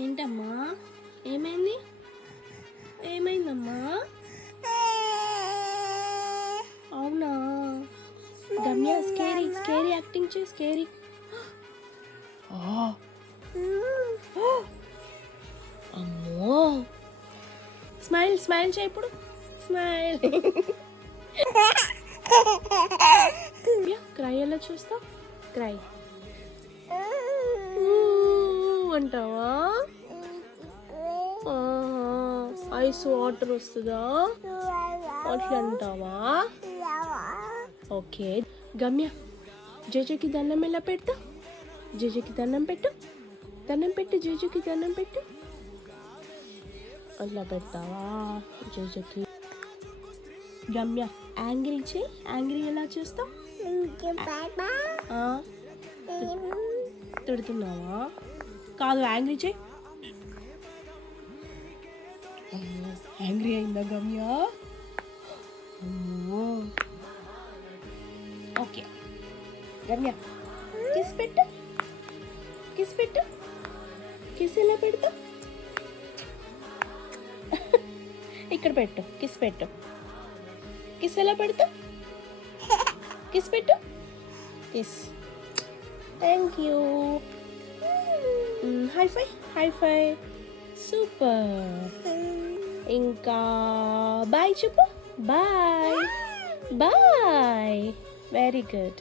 ఏంటమ్మా? ఏమైంది? ఏమైందమ్మా? అవునా? గమ్య స్కేరీ స్కేరీ యాక్టింగ్ చేయి. స్కేరీ. అమ్మో. స్మైల్ స్మైల్ చేయి ఇప్పుడు. స్మైల్. క్రై ఎలా చూస్తావు? క్రై అంటావా? ఐస్ వాటర్ వస్తుందా? అట్లా అంటావా? ఓకే. గమ్య జేజుకి దండం ఎలా పెడతా? జేజుకి దండం పెట్టు. దండం పెట్టు. జేజుకి దండం పెట్టు. అట్లా పెడతావా జేజుకి? గమ్య యాంగ్రీ చేయి. యాంగ్రీ ఎలా చేస్తావు? తిడుతున్నావా? కాదు, యాంగ్రీ చేయి. యాంగ్రీ అయిందా గమ్య? ఓకే. గమ్య కిస్ పెట్టు. కిస్ పెట్టు. కిస్ ఎలా పెడతా? ఇక్కడ పెట్టు. కిస్ పెట్టు. కిస్ ఎలా పెడతా? కిస్ పెట్టు. Kiss. Thank you. High five. High five. Super. ఇంకా బాయ్ చెప్పు. Bye bye. Very good.